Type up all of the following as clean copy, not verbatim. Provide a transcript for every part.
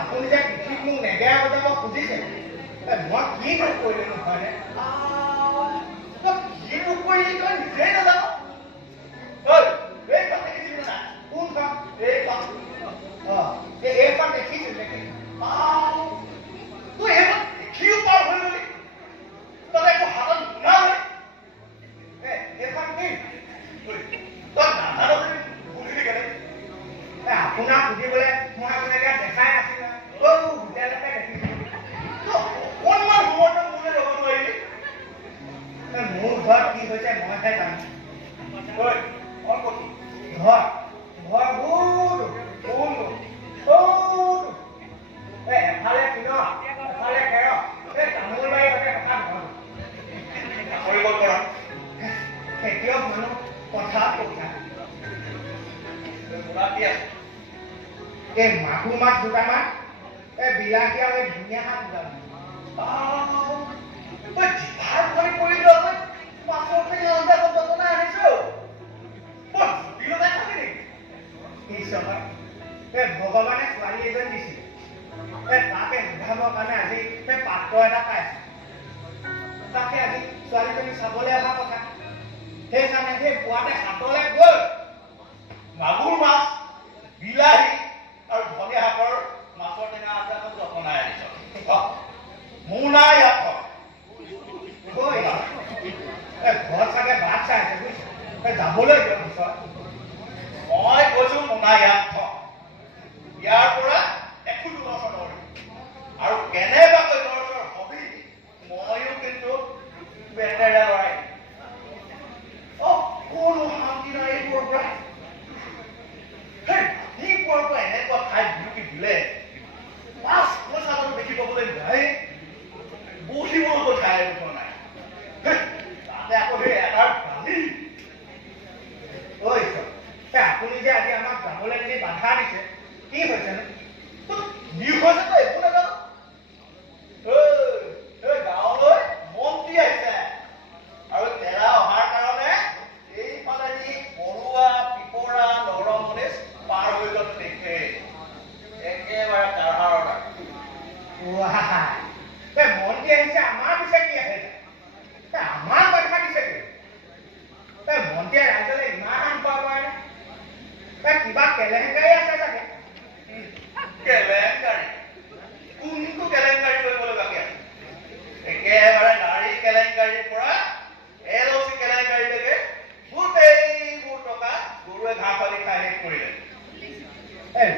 আপুনি যে পিঠিত মোক নেগেৰা বজাব খুজিছে মই কি দুখ কৰিলো নহয়নে কি দুখ কৰিলি তই নিজেই নাজান কোনখন এইখন দেখিছো তই এইখন দেখিও পাৰ হৈ গলি তই একো হাতত গুণা হয় এইখন কি তই নাজানো বুজিলি কেনে আপোনাক সুধিবলৈ মই আপোনাক ইয়াত দেখাই নাছিলো হোটেলতে দেখিছিলো অকণমান সময়তো মোলৈ ল'ব নোৱাৰিলি মোৰ ঘৰত কি হৈছে মইহে জানো ঘৰ এফালে কিন এফালে খেৰ তামোল বাৰী সৈতে কথা নহয় খেতিয়ক মানুহ কথা এই মাগুৰ মাছ দুটামান বিলাহী আৰু ধুনীয়া হাত দুটামান জিভাৰ ভৰি পৰিলো মাছৰ খেলি আঞ্জা বনাই আনিছো ভগৱানে ছোৱালী এজন দিছিল তাকে উঠাবৰ কাৰণে আজি পাত্ৰ এটা পাইছে তাকে আজি ছোৱালীজনী চাবলৈ অহা কথা সেইকাৰণে সেই পুৱাতে হাতলৈ গৈ মাগুৰ মাছ বিলাহী আৰু ধনীয়া শাকৰ মাছৰ টেঙা আঞ্জাখন বনাই আনিছ মোৰ নাই ঘৰত চাগে বাট চাই আছে বুজিছ যাবলৈ দিয়ক পিছত মই কৈছো মোনা ইয়াৰ পৰা একো দুবছৰ নকৰিম আৰু কেনেবাকৈ দৰচৰ হবি ময়ো কিন্তু বেটেৰা লৰাই কোনো শান্তি নাই এইবোৰৰ পৰা এনেকুৱা ঠাইত বিৰতি দিলে মাছ পইচাটো দেখি পাবলৈ নাই বহিবলৈতো ঠাই এডোখৰ নাই তাতে আকৌ সেই এটাৰ গালি আপুনি যে আজি আমাক যাবলৈ যদি বাধা দিছে কি হৈছে হৈছে একো নাজানো গাঁৱলৈ মন্ত্ৰী আহিছে আৰু তেৰা অহাৰ কাৰণে এইফালে বৰুৱা পিপৰা নৰমনিচ পাৰ হৈ গ'ল দেখে একেবাৰে কাঢ়াৰ মন্ত্ৰী আহিছে আমাৰ পিছে কি আহে আমাৰ বাধা দিছে কি মন্ত্ৰীয়ে ৰাইজলৈ ইমান খোৱা পাৰে কিবা কেলেংকাৰী আছে চাগে কেলেংকাৰী কোনটো কেলেংকাৰী কৰিবলৈ বাকী আছে একেবাৰে নাৰী কেলেংকাৰীৰ পৰা LOC কেলেংকাৰীলৈকে গোটেইবোৰ টকা গৰুৱে ঘাঁহ পালি খাই শেষ কৰিলে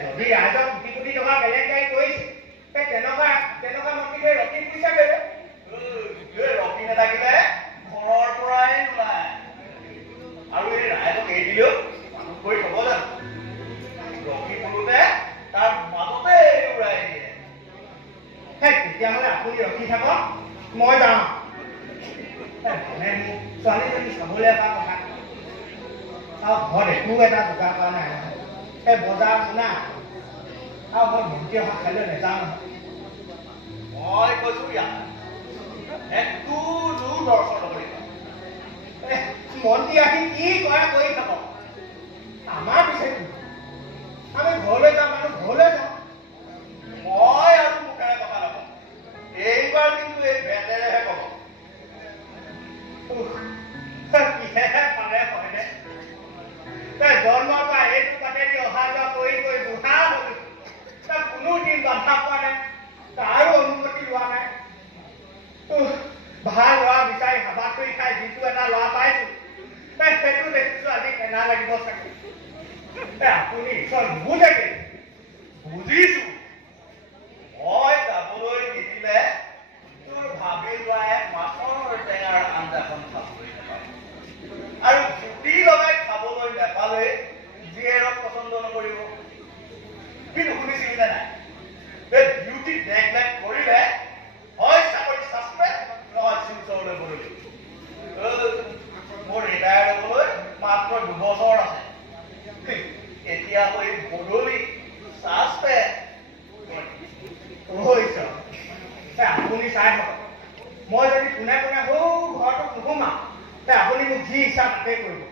যদি ৰাইজক কোটি কোটি টকা কেলেংকাৰী কৰিছে তেনেকুৱা মন্ত্ৰীকে ৰখি দিছে কেলে ৰখি নাথাকিলে ঘৰৰ পৰাই নোলায় আৰু এই ৰাইজক এৰি দিলেও মানুহ কৰি থব জানো ৰখি পৰোতে তাৰ মাজতে উৰাই দিয়ে তেতিয়াহ'লে আপুনি ৰখি থাকক মই যাওঁ মানে মোক ছোৱালীজনী চাবলৈ এটা কথা আৰু ঘৰত একো এটা যোগাৰ কৰা নাই নহয় বজাৰ শুনা আৰু মই মন্ত্ৰী অহা খালৈ নাযাওঁ নহয় মই কৈছো ইয়াত একো দৰ্শন নকৰিব মন্ত্ৰী আহি কি কৰা কৰি থাকক আমাৰ পিছে আমি ঘৰলৈ যাওঁ মানুহ ঘৰলৈ যাওঁ মই আৰু মুখেৰে কথা নকওঁ এইবাৰ কিন্তু এই বেটেৰেহে ক'ব কিহেহে পালে হয়নে জন্মৰ পৰা এইটো বাটেদি অহা যোৱা কৰি বুঢ়া হলো কোনো দিন বাধা পোৱা নাই তাৰো অনুমতি লোৱা নাই ভাল ল'ৰা বিচাৰি হাবাত কৰি খাই যিটো এটা ল'ৰা পাইছো সেইটো দেখিছো আজি কেনা লাগিব চাগে আপুনি ঈশ্বৰ নুবুজে বুজিছো মই যাবলৈ নিদিলে তোৰ ভাবি লোৱাই মাছৰ টেঙাৰ আঞ্জাখন খাবলৈ নাপাব আৰু জুতি লগাই খাবলৈ নাপালে জীয়েৰক পচন্দ নকৰিব কিন্তু শুনিছিলি নে নাই ডিউটি নেগলেক্ট কৰিলে হয় চাকৰি ছাছপেণ্ড নহয় শিলচৰলৈ বদলি মোৰ ৰিটায়াৰ হ'বলৈ মাত্ৰ 2 বছৰ আছে এতিয়া হৈ বদলি ছাছপেণ্ড আপুনি চাই থাকক মই যদি কোনে কোনে ঘৰটোত নোসোমাওঁ আপুনি মোক যি ইচ্ছা তাকেই কৰিব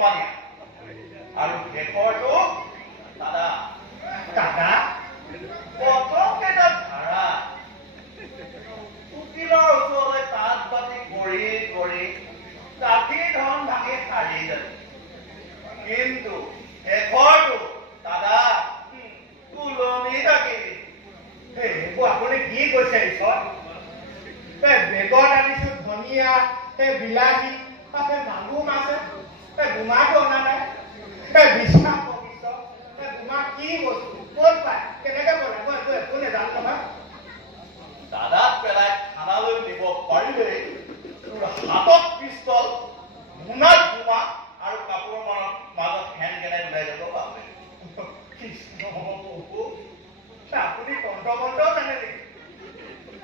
উমানিয়া আৰু শেষৰটো দাদা দাদা প্ৰথম কেইটা ধাৰা উকিলৰ ওচৰলৈ তাঁত বাতি কৰি কৰি কাঠি ধন ভাঙি সাৰি যাবি কিন্তু শেষৰটো দাদা তুলনি থাকিবি এইবোৰ আপুনি কি কৈছে ঈশ্বৰ বেগত আনিছো ধনিয়া বিলাহী মাগুৰ মাছ বোমাটো অনা নাই বিশ্বাস বোমা কি বস্তু ক'ত পায় কেনেকে বনাই মই এইটো একো নেজানো নহয় দাদাক পেলাই থানালৈ নিব পাৰিলেই তোৰ হাতত পিষ্টল মোনাত বোমা আৰু কাপোৰৰ মাজত হেন কেনাই ওলাই যাব পাৰি আপুনি কণ্ঠ জানে নেকি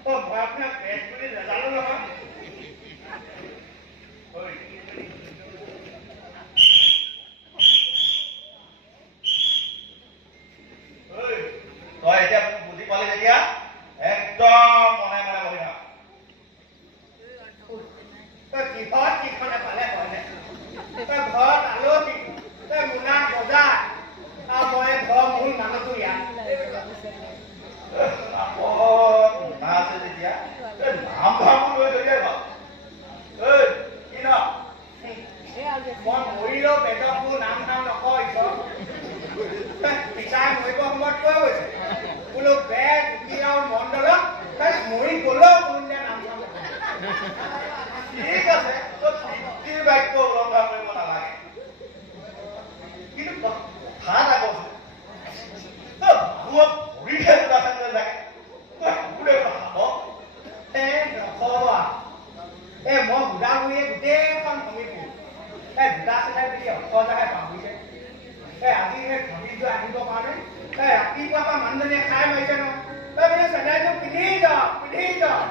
মই আপোনাক বেষ্ট বুলি নাজানো নহয় তই এতিয়া বুজি পালি যেতিয়া একদম মনে মনে বহি থাক কিহত কিখনে পালে হয়নে ঘৰত আলহী মোনা বজাৰ আৰু মই ঘৰ মূল মানুহটো ইয়াত আছে যেতিয়া নাম ভাগ লৈ থৈ ভাল কি নাম মই মৰিলেও বেদকবোৰ নাম নকওঁ ঈশ্বৰ পিতাই মৰিব সময়ত কৈ গৈছে বোলো বেদ উকি আৰু মণ্ডলক মৰি গলেও কোনোদিনে নাম ঠিক আছে তৃপ্তিৰ বাক্য উলংঘা কৰিব নালাগে কিন্তু কথা এটা কৈছো মানুহক ভৰিহে দুটা চেণ্ডেল থাকে মই বুঢ়া বুঢ়ীয়ে গোটেইখন ভূমি ফুৰো দুটা চেণ্ডেল পিন্ধি অসজাহে পাহৰিছে আজি ভাবিছো আহিব কাৰণে ৰাতিপুৱাৰ পৰা মানুহজনীয়ে খাই মাৰিছে ন বোলে চেণ্ডেলটো পিন্ধি যাওঁ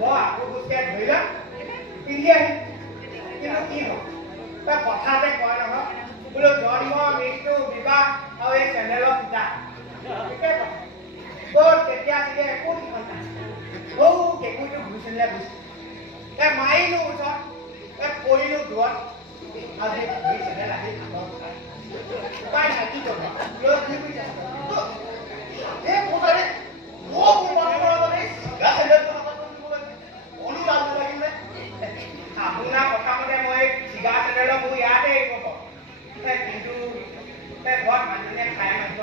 মই আকৌ খোজকাঢ়ি ধৰিলা পিন্ধি আহিম কিন্তু কি হ'ল কথাতে কয় নহয় বোলো জন্ম মৃত্যু বিবাহ আৰু এই চেণ্ডেলৰ পিতা ক'ত কেতিয়া আছিলে একো ঠিকন নাই কেঁকুৰিটো ঘূৰিছিলে গৈছে মাৰিলো ওচৰত পৰিলো দূৰত আজি ঘূৰি চেণ্ডেল আহি উপায় নাই কি কৰিব আপোনাৰ কথা মতে মই চিগা চেণ্ডেলৰ মোৰ ইয়াতে এৰিব পাৰোঁ কিন্তু ঘৰত মানুহজনীয়ে খাই মাৰিব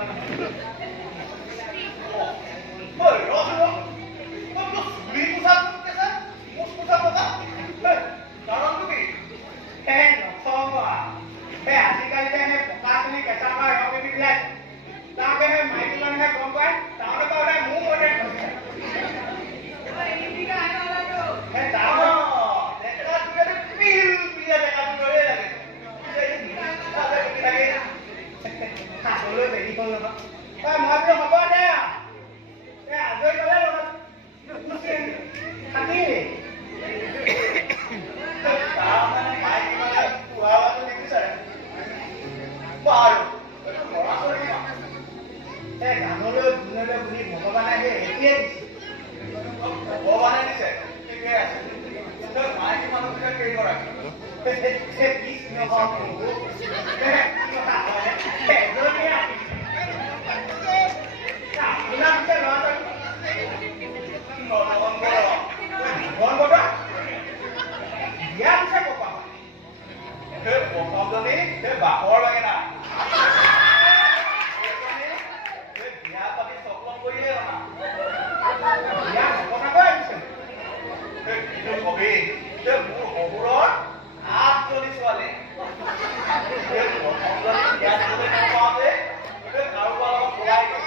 আজিকালি যে পকা চুলি কেঁচা পাৰ ৰং বিলাক তাকে মাইকী মানুহে গম পায় তাৰমানে পৰা মোৰ মতে খাবলৈ দেৰি হ'ল নহয় মই বোলো হ'ব দে আজৰি গলে লগত থাকিলি গানলৈ গুণলৈ বুলি ভগৱানে এতিয়াই দিছে ভগৱানে দিছে ঠিকে আছে মাইকী মানুহবিলাক কেইগৰাকী প্ৰথমজনী বাপৰ লাগে না বিয়া পাতি চকলং কৰিয়ে অনা কবি মোৰ শহুৰৰ 8জনী ছোৱালী প্ৰথমজনী বিয়া দিবলৈ নাপাওঁতে কাৰোবাৰ লগত পলাই গ'ল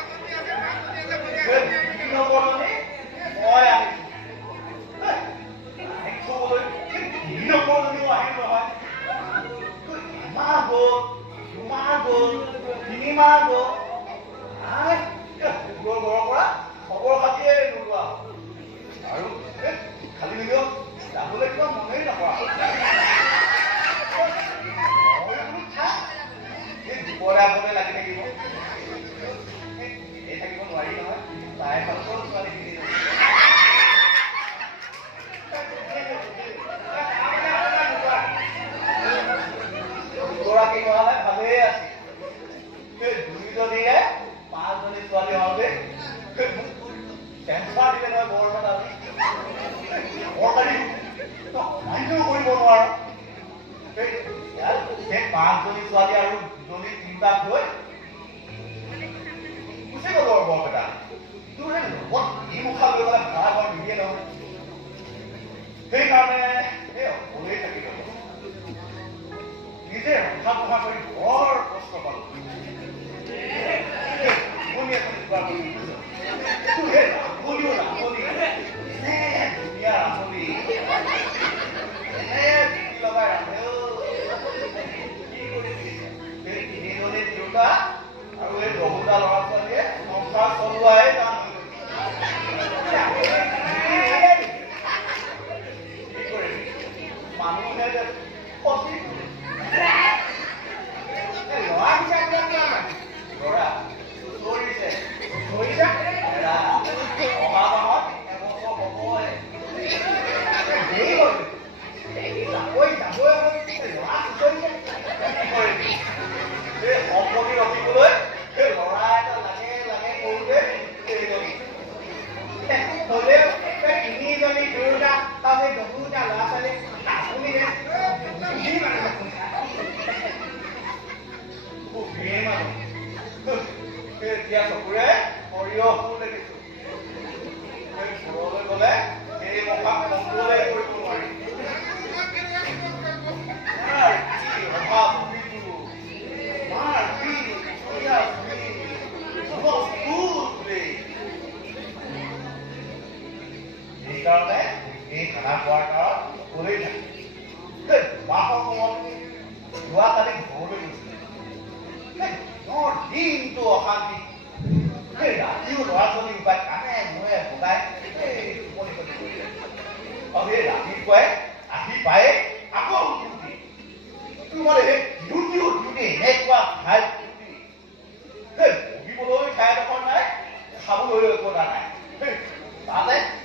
নম্বৰজনী মই আহিছো নম্বৰজনীও আহিল নহয় এমাহ গ'ল 2 মাহ গ'ল 3 মাহ গ'ল ঘৰৰ পৰা খবৰ খাতিয়ে নোলোৱা আৰু খালি মিলিও যাবলৈ কিবা মনেই নকৰা বিপদে আপদে লাগি থাকিব এই থাকিব নোৱাৰি নহয় তাই সকলো ছোৱালীখিনি সেই 5জনী ছোৱালী আৰু 2জনী তিনিটাক লৈ গুচি গ'ল আৰু বৰপেটা তোৰ লগত ই মুখা লৈ পেলাই ভাড়া ঘৰ নিদিয়ে নহয় সেইকাৰণে এই অকলেই থাকি গ'ল নিজে ৰন্ধা বঢ়া কৰি বৰ কষ্ট পালোঁ ধুনীয়া ৰান্ধনি লগাই ৰান্ধে তিনিজনী তিৰোতা আৰু এই 10টা ল'ৰা ছোৱালীয়ে সংসাৰ চলোৱাই টান হৈ কি কৰিবি মানুহে যে ফচি ল'ৰা হিচাপে ল'ৰা ধৰিছে ধৰিছা অহা মাহত এবছৰ হ'বই দেৰি হ'ল যাবই ল'ৰা চুচৰিছে কি কৰিবি এই সম্পত্তি ৰখিবলৈ সেই ল'ৰা এটা লাগে কৰোঁতে হ'লেও তিনিজনী তিৰোতা আৰু সেই 10টা ল'ৰা ছোৱালী আপুনি এতিয়া চকুৰে সৰিয়হবোৰ দেখিছো ঘৰলৈ গ'লে এই মখা কণ্ট্ৰলে কৰিব নোৱাৰি সেইকাৰণে এই খানা খোৱাৰ কাৰণ গ'লেই থাকে মাহৰ সময়ত যোৱাকালি ঘৰলৈ গৈছিলে দিনটো অশান্তি সেই ৰাতিও ল'ৰা ছোৱালী উপায় কাণে মূৰে ভগাই টোপনি ক্ষতি কৰিলে আৰু সেই ৰাতিপুৱাই আহি পায়ে আকৌ ডিউটি তোমাৰ সেই ডিউটি এনেকুৱা ঠাই ডিউটি বহিবলৈ ঠাই এডোখৰ নাই খাবলৈ একো এটা নাই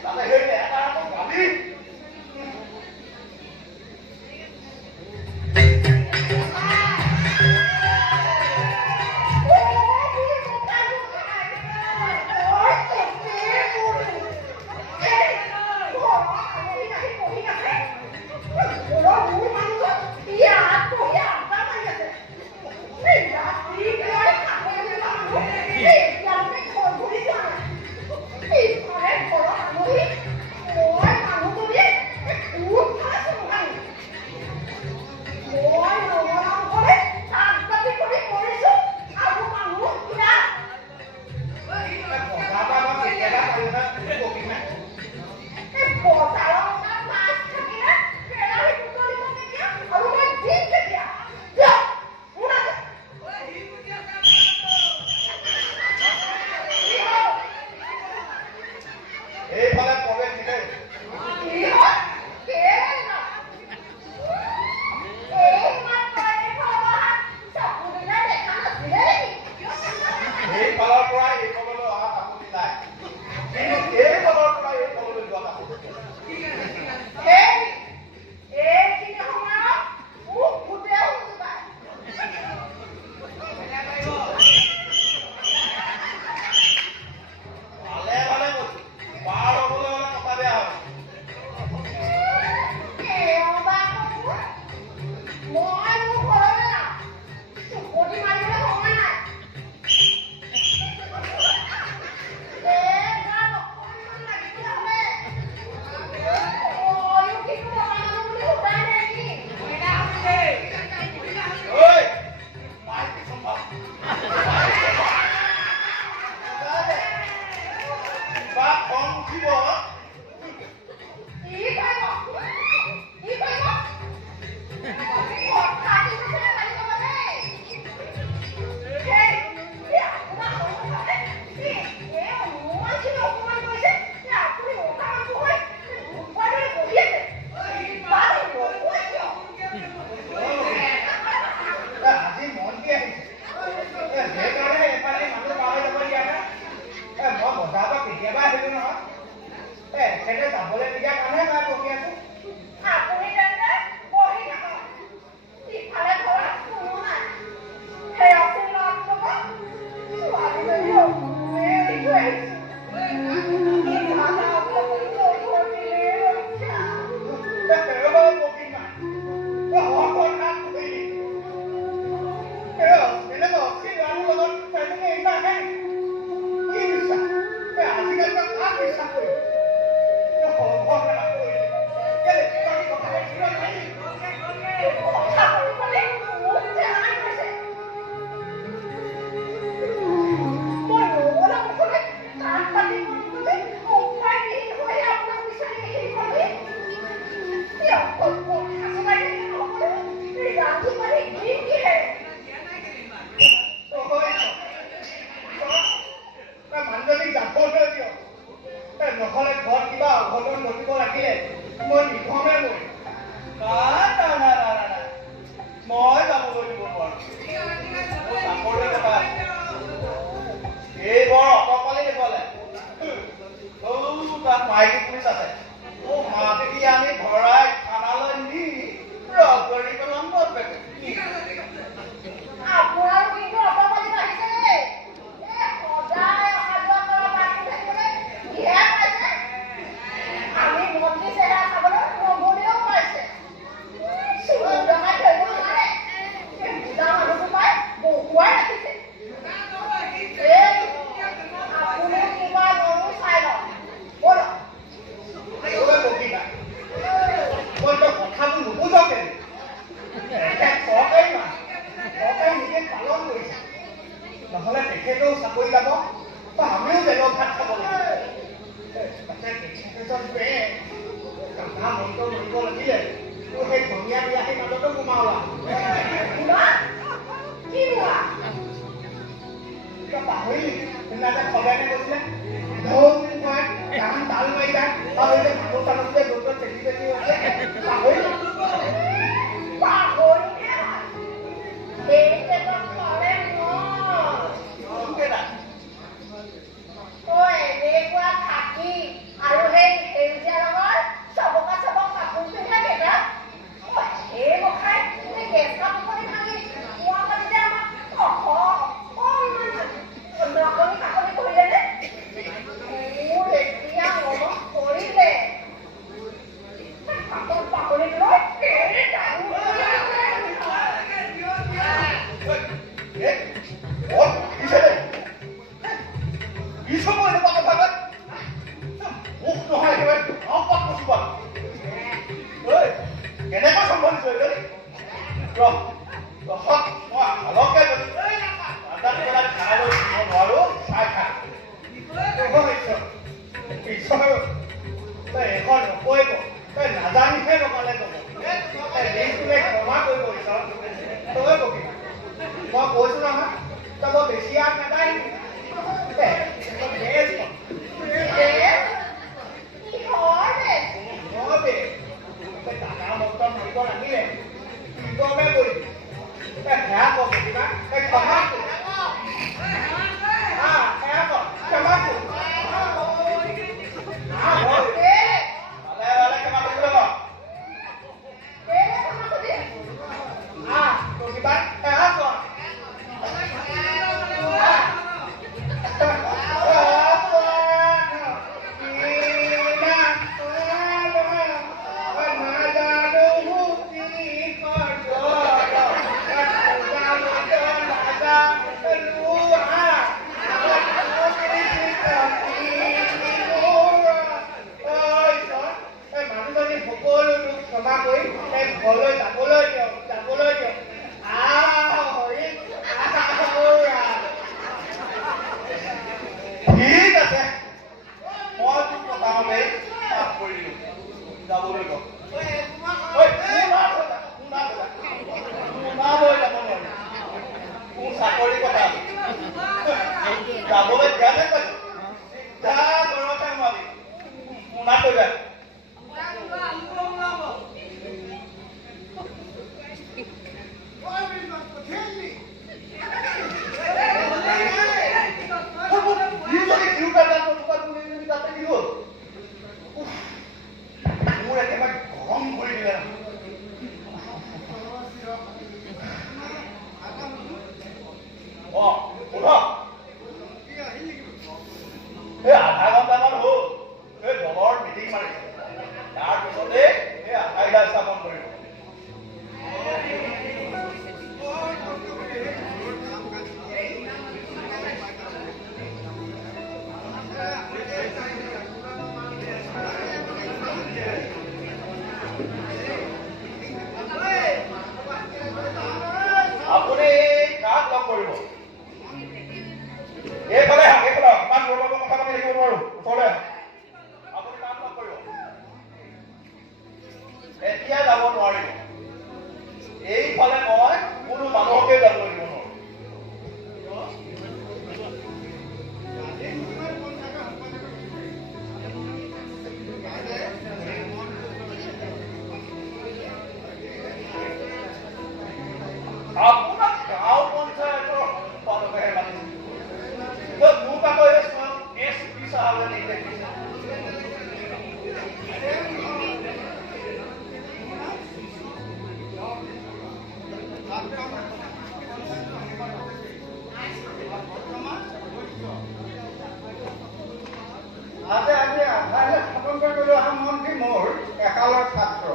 তাতে সেই এটা আকৌ গালি নহ'লে তেখেতেও চাকৰি যাব বা আমিও বেলেগ ভাত খাব লাগিব তেখেতজন কাম মন্ত্ৰ কৰিব লাগিলে তোৰ সেই ধনীয়া বিলাহীৰ মাজতো সোমাওলা পাহৰিলি সেইদিনাতে খবেনে কৈছিলে তাল মাৰি যায় আৰু যে মানুহ চানুহ যে ৰ'দত চেকি চেকি হৈছে পাহৰিলি আৰু সেই সেউজীয়া ৰঙৰ চবকা চবক কাপোৰ পিন্ধা কেইটা সেই মখাই কেঁচা পুখুৰী ভাঙি মোৱা পানীতে আমাক অকণমান কাকনি কৰিলে নে মোৰ এতিয়া মনত পৰিলে কাপোৰ পাহৰি লৈ কেনেকৈ সম্বন্ধ কৰিলে নোৱাৰো চাই থাক তই এখন নকৰিব তই নাজানিহে নকলে কব ক্ষমা কৰিব ঈশ্বৰ তই কবি মই কৈছো নহয় তই বৰ বেছি আগ নাযায় লাগিলে গমে কৰিবি সেয়া কবি ক্ষমা ঘৰলৈ যাবলৈ দিয়ক ঠিক আছে মই তোক প্ৰথমতে মাফ কৰিলো যাবলৈ কওঁ তোৰ চাকৰি কথা যাবলৈ দিয়া নাই কৈছো চিধা ঘৰতে সোমাবি শুনা কৰিবা মোৰ একেবাৰে গৰম কৰি দিলে আধা ঘণ্টামান হ'ল এই দলৰ মিটিং মাৰিছে তাৰপিছতে এই আধাইলা স্থাপন কৰিব আপুনি কাক লগ কৰিব এইফালে ইমান দূৰৰ কথা পাতি থাকিব নোৱাৰো ওচৰলে আপুনি কাক লগ কৰিব এতিয়া যাব নোৱাৰিব এইফালে মই কোনো মানুহকে যাবলৈ দিব নোৱাৰো আপোনাক গাঁও পঞ্চায়তৰ সম্পাদকেহে মাতিছিল মোক আকৌ এছ.পি. চাহাবে নিৰ্দেশ দিছে আজি আধাইলা স্থাপন কৰিবলৈ অহা মন্ত্ৰী মোৰ একালৰ ছাত্ৰ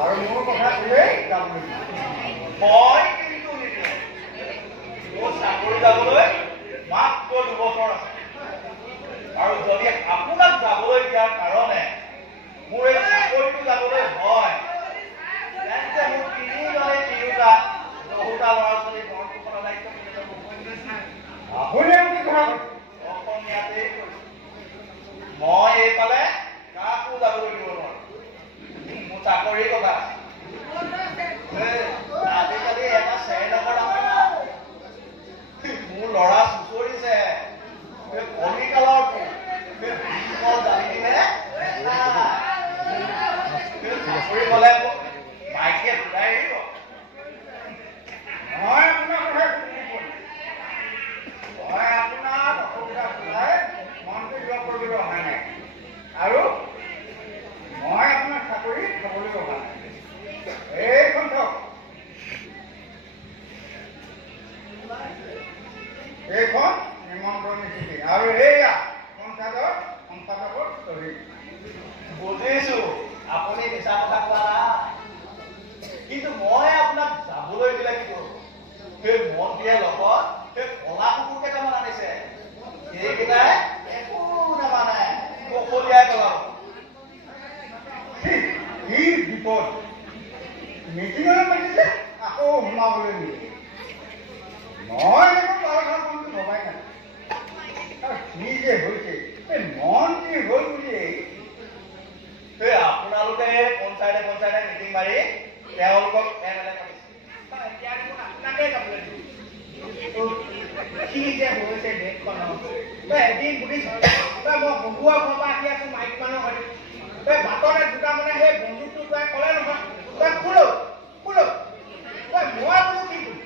আৰু মোৰ কথা ক'লেই যাবলৈ মই কিন্তু নিদিওঁ মোৰ চাকৰি যাবলৈ মাত্ৰ 2 বছৰ আছে আৰু যদি আপোনাক যাবলৈ দিয়াৰ কাৰণে মোৰ এই চাকৰিটো যাবলৈ হয় তেন্তে মোৰ 3জনে 3টা 10টা ল'ৰা ছোৱালী ঘৰটো কৰা দায়িত্ব খাবলৈ দিলে কি কৰোঁ? সেই মন্ত্ৰীয়ে লগত সেই কলা কুকুৰ কেইটামান আনিছে, সেইকেইটাই একো নামানে, কখলিয়াই পেলাব। কি বিপদ! মিটিঙলৈ মাতিছে আকৌ সোমাবলৈ নিদিয়ে। মই দেখোন তাৰ কথা কোনো ভবাই নাই। আৰু কি যে হৈছে, এই মন্ত্ৰী হ'ল বুলিয়েই সেই আপোনালোকে পঞ্চায়তে পঞ্চায়তে মিটিং মাৰি তেওঁলোকক MLA কৰিছে। এতিয়া দেখোন আপোনাকেই যাবলৈ দিওঁ। কি যে হৈছে দেশখনত। তই এদিন সুধিছ, তই মই বহুৱা ঘৰৰ পৰা আহি আছো মাইকী মানুহৰ সৈতে, তই বাটতে দুটা মানে সেই বন্ধুকটো তই ক'লে নহয়, তই খোলো তই মই বোলো কি কৰিম?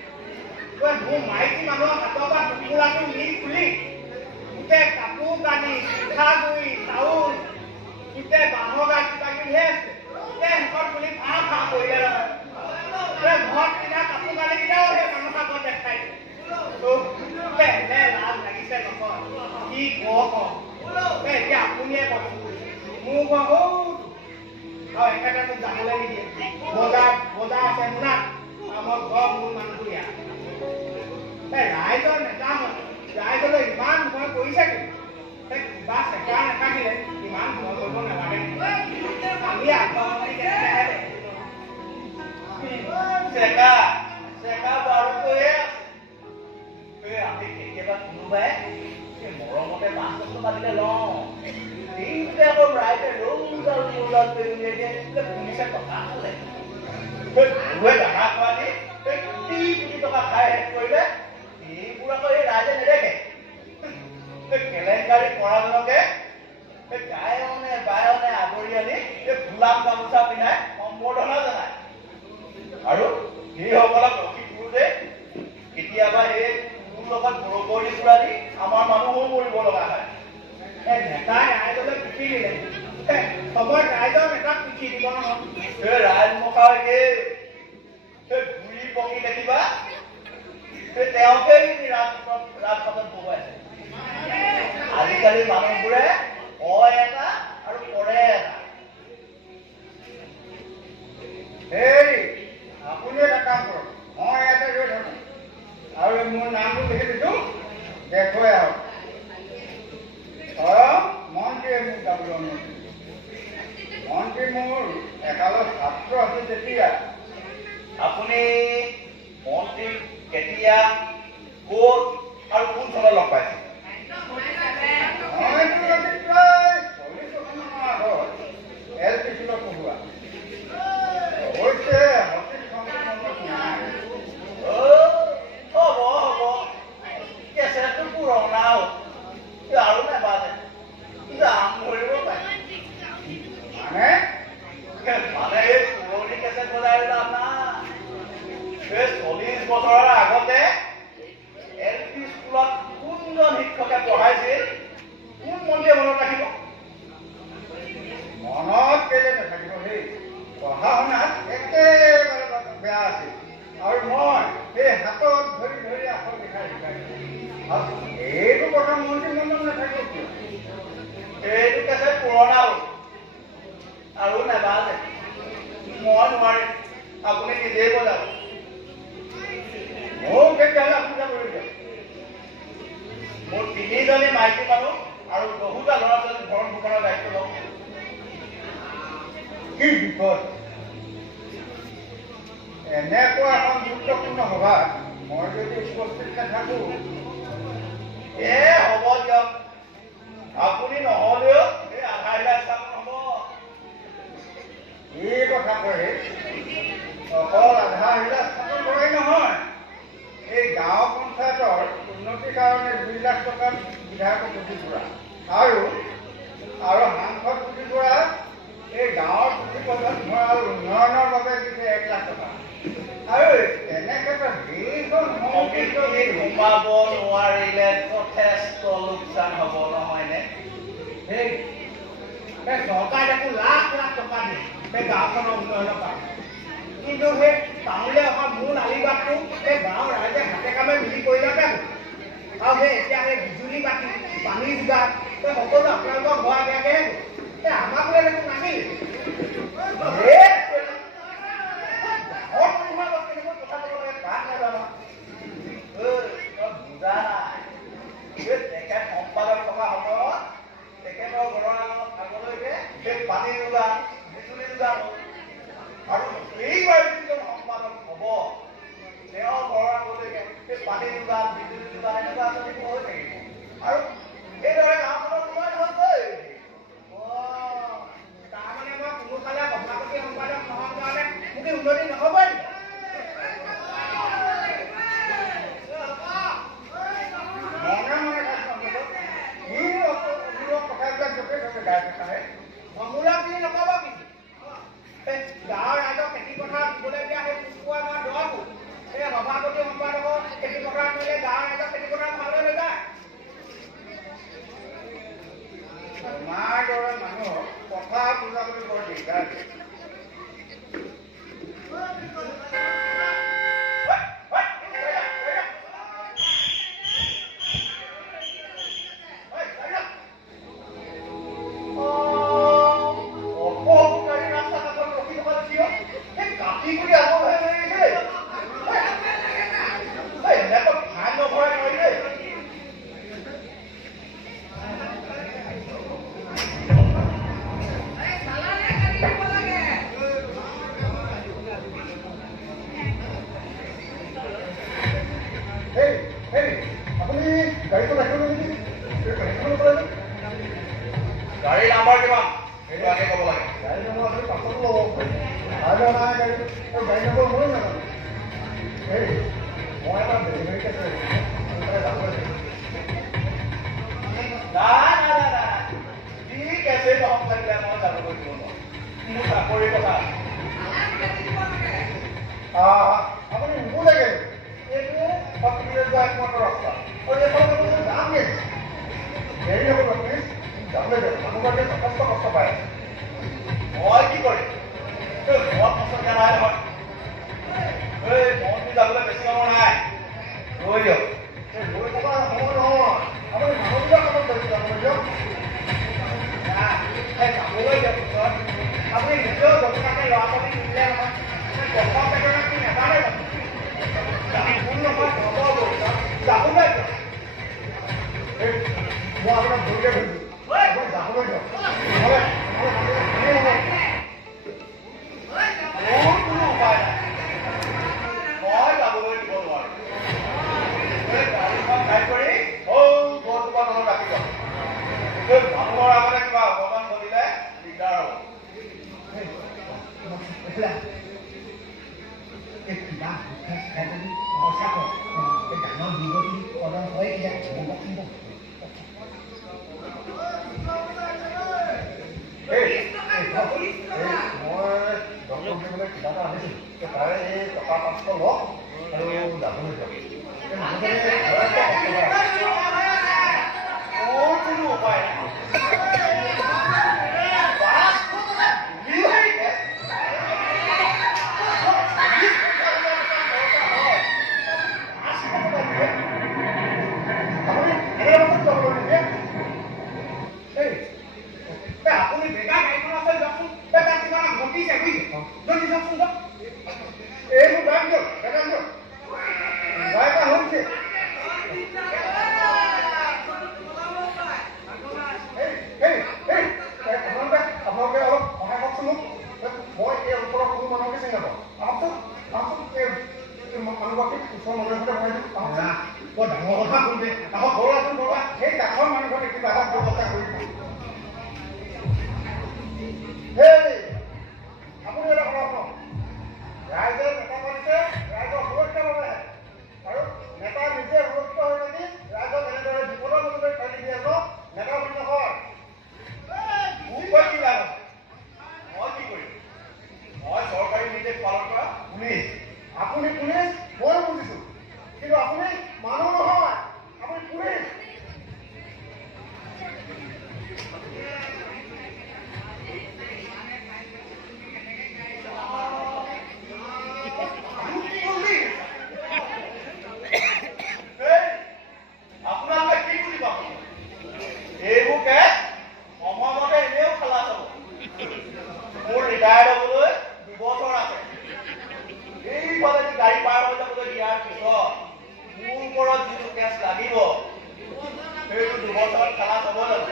তই মোৰ মাইকী মানুহৰ হাতৰ পৰা টোপোলাটো নি খুলি গোটেই কাপোৰ কানি, পিঠাগুড়ি, চাউল, গোটেই বাঁহৰ গাছ কিবা কিবিহে আছে, গোটেই শেষত বুলি ফা কৰিলে নহয়। তই ঘৰত পিন্ধা কাপোৰ কানিকেইটাও সেই মানুহৰ আগত দেখাই দিলে। এনে লাজ লাগিছে নহয়, কি এতিয়া আপুনিয়ে কওক, মোৰ ঘৰ আৰু একেটা মোক যাবলৈ নিদিয়ে। বজাৰ আছে শুনা, আমাৰ ঘৰ মোৰ মানুহটো ইয়াত। ৰাইজৰ নেতা ৰাইজলৈ ইমান ভয় কৰিছে কিবা চেকা নাথাকিলে ইমান ভয় কৰিব নালাগে। আমি আগবাঢ়ি কেনেকৈ চেকা বাৰু কৈয়ে আছে। আমি কেতিয়াবা কোনোবাই মৰমতে 5 বস্তু মাতিলে লওঁ, দিনটোতে আকৌ ৰাইজে ৰৌজাল কৰি উলিয়াই দিয়ে, পুলিচে টকা খালে। গৰুৱে দানা খোৱা দি কোটি টকা খাই শেষ কৰিলে, এইবোৰ আকৌ এই ৰাইজে নেদেখে। কেলেংকাৰী কৰাজনকে গায়নে বায়নে আদৰি আনি গোলাম গামোচা পিন্ধাই সম্বৰ্ধনা জনায়। আৰু সেইসকলক লক্ষীপুৰ যে কেতিয়াবা এই মোৰ লগত বৰগৰি পুৰা দি আমাৰ মানুহো মৰিব লগা হয়। নেতাই ৰাইজলৈ পিঠি দিলে, সময় ৰাইজৰ নেতাক পিঠি দিব নহয়। সেই ৰাজমুখাৰ সেই ঘূৰি পকি দেখিবা, সেই তেওঁকেই ৰাজপথত বহুৱাইছে। আজিকালি মানুহবোৰে এটা আৰু কৰে এটা। হেৰি আপুনি এটা কাম কৰক, মই ইয়াতে ৰৈ থাকোঁ আৰু মোৰ নামটো লিখি দিছোঁ, দেখুৱাই আহক। মন্ত্ৰীয়ে মোক যাবলৈ অনুমতি। মন্ত্ৰী মোৰ একালৰ ছাত্ৰ আছিল তেতিয়া। আপুনি মন্ত্ৰী কেতিয়া, ক'ত আৰু কোন চনত লগ পাইছে? মইতো আজি প্ৰায় 40 বছৰমানৰ আগত LP স্কুলত পঢ়োৱা। অৱশ্যে সঠিক সংখ্যক মনত নাই। হ'ব কেঁচাটো পুৰণা হ'ল আৰু নাবাজে, যাম ধৰিব পাৰে। মানে এই পুৰণি কেঁচেট বজাই লাভ নাই। সেই 40 বছৰৰ আগতে LP স্কুলত কোনজন শিক্ষকে পঢ়াইছিল, কোন মন্ত্ৰীয়ে মনত ৰাখিব? মনত কেলে নাথাকিব? সেই পঢ়া শুনাত একেবাৰে বেয়া আছিল আৰু মই সেই হাতত ধৰি ধৰি আখৰ লিখাই শিকাইছোঁ। এইটো কথা মন্ত্ৰী মনত নাথাকিব কিয়? এইটো কেঁচেট পুৰণা হ'ল আৰু নাবাজে। মই নোৱাৰিম, আপুনি নিজেই বজাব। মোক তেতিয়াহ'লে আপুনি কৰি দিয়ক। মোৰ 3জনী মাইকী মানুহ আৰু 10টা ল'ৰা ছোৱালী ভৰণ পোষণৰ দায়িত্ব লওক। কি বিপদ! এনেকুৱা এখন গুৰুত্বপূৰ্ণ সভাত মই যদি উপস্থিত নাথাকোঁ, হ'ব দিয়ক, আপুনি নহ'লেও এই আধাৰবিলাক স্থাপন হ'ব। এই কথা কয় অকল আধাৰবিলাক স্থাপন কৰাই নহয়, এই গাঁও পঞ্চায়তৰ উন্নতিৰ কাৰণে 2 লাখ টকা বিধায়কক পুঁজি কৰা আৰু সাংসদ পুঁজি কৰা, এই গাঁৱৰ পুঁজি প্ৰজন্মৰ আৰু উন্নয়নৰ বাবে দিছে 1 লাখ টকা। আৰু তেনেকৈ সোমাব নোৱাৰিলে যথেষ্ট লোকচান হ'ব নহয়নে? সেই চৰকাৰে দেখোন লাখ লাখ টকা দিয়ে সেই গাঁওখনৰ উন্নয়নৰ কাৰণে, কিন্তু সেই টাউনলৈ অহা মূল আলিবাটটো সেই গাঁৱৰ ৰাইজে হাতে কামে মিলি কৰিলেহে হ'ল। আৰু সেই এতিয়া সেই বিজুলী বাতি, পানী যোগান, সেই সকলো আপোনালোকৰ ঘৰ আগে আগেহে হ'ল। এই আমাক বোলে দেখোন নাহিলে। কথা আপুনি নুশুনে কেলে? এইটো হস্পিটেলত যোৱা একমাত্ৰ ৰাস্তা আৰু এইফালে কোনো যাম নেকি? দেৰি হ'ব প্লিজ যাবলৈ দিয়ক মানুহগৰাকীয়ে যথেষ্ট কষ্ট পাই আছে। মই কি কৰিম ঘৰত পচন্দ নাই নহয় মন্ত্ৰী যাবলৈ বেছি সময় নাই ৰৈ দিয়ক ৰৈ থকা সময় নহয় আপুনি মানুহবিলাক কামত ধৰিছে যাবলৈ দিয়ক যাবলৈ দিয়ক পিছত আপুনি নিজেও দোকানতে ল'ৰা ছোৱালী কিনিলে নহয় প্ৰথম পেটনা কি নাজানে ভুল নহয় হ'ব যাবলৈ দিয়ক মই আপোনাক ধৰিলে ধৰিছোঁ আপুনি যাবলৈ দিয়ক নহ'লে মোৰ কোনো উপায় নাই মই যাবলৈ দিব নোৱাৰো গাড়ীখন খাই কৰি গছজোপা তলত ৰাখি দিয়ক মানুহৰ আগতে কিবা অৱদান কৰিলে দিগদাৰ হ'ব তাৰে এই টকা 500 লওক আৰু যাবলৈ দিয়ক মোৰ কোনো উপায় নাই আপুনি বেগা গাড়ীখন আছে যাওকচোন তাত কিবা এটা ঘটিছে বুজিছে জলদি যাওকচোন যাওক এই মোৰ গাড়ী দিয়ক বেগা দিয়ক গাড়ী এটা হৈছে আপোনালোকে অলপ সহায় কৰকচোন মোক মই এই ওপৰৰ কোনো মানুহকে চিনি নাপাওঁ আহকচোন আহকচোন মানুহগৰাকীক ওচৰৰ মানুহৰ সৈতে বনাই দিওঁ বৰ ডাঙৰ কথা শুনবে আহক ঘৰুৱাচোন ঘৰুৱা সেই কাষৰ মানুহগৰাকীক কিবা এটা ব্যৱস্থা কৰি দিওঁ আপুনি এটা কথা শুনক ৰাইজে নেতা কৰিছে ৰাইজৰ সুৰক্ষাৰ বাবে আৰু নেতা নিজে সুৰক্ষিত হৈ থাকি ৰাইজক এনেদৰে বিপদৰ মাজলৈ ঠেলি দি আছ নেতা বুলি নহয় মোক কৈ কি লাভ আছে মই কি কৰিম মই চৰকাৰী নিৰ্দেশ পালন কৰা পুলিচ আপুনি পুলিচ ময়ো বুজিছো কিন্তু আপুনি মানুহ নহয় আপুনি পুলিচ আপোনালোকে কি বুজি পাব এইবোৰ কেছ সময়মতে এনেও খালাচ হ'ব মোৰ ৰিটায়াৰ্ড হ'বলৈ 2 বছৰ আছে এইফালে গাড়ী পাৰ হৈ যাবলৈ দিয়াৰ পিছত মোৰ ওপৰত যিটো কেছ লাগিব সেইটো 2 বছৰত খালাচ হ'ব জানো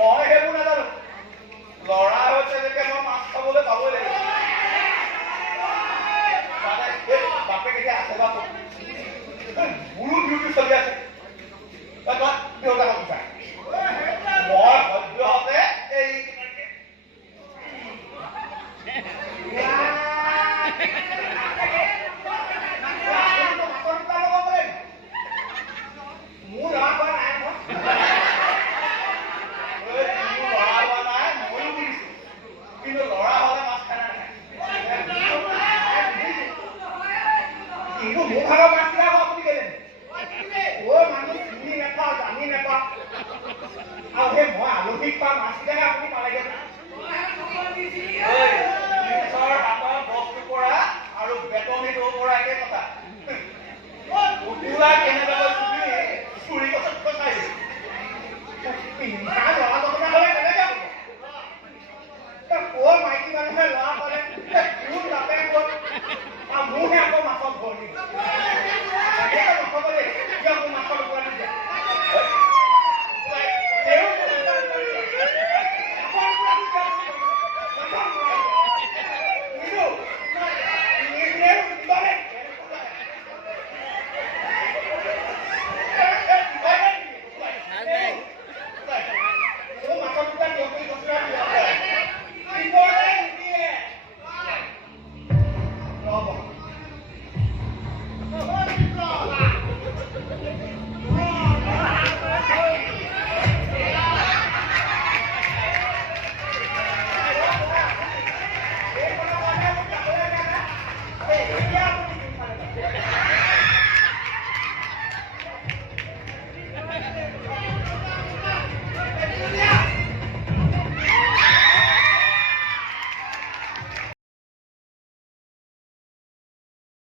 মই সেইবোৰ নাজানো ল'ৰা হৈছে যেতিয়া মই মাছ খাবলৈ পাবই লাগিব বাপেক এতিয়া আছে বা মোৰো ডিউটি চলি আছে দেউতাকক বিচাৰ মই সদ্যহতে এই মোৰ ল'ৰা কৰা নাই কিন্তু ল'ৰা হ'লে মাছ খানা নাখায় কিন্তু মোৰ ভাগৰ মাছ বিলাক আপুনি কেলে মানুহ চিনি নাপাওঁ জানি নাপাওঁ আৰু সেই মই আলহীক পা মাছ কেইটাকে আপুনি পালেগে নিজৰ হাতৰ বস্তু পৰা আৰু বেতনি দৌ পৰা একে কথা কেনেবাকৈ চুৰি কথা চাই পিন্ধা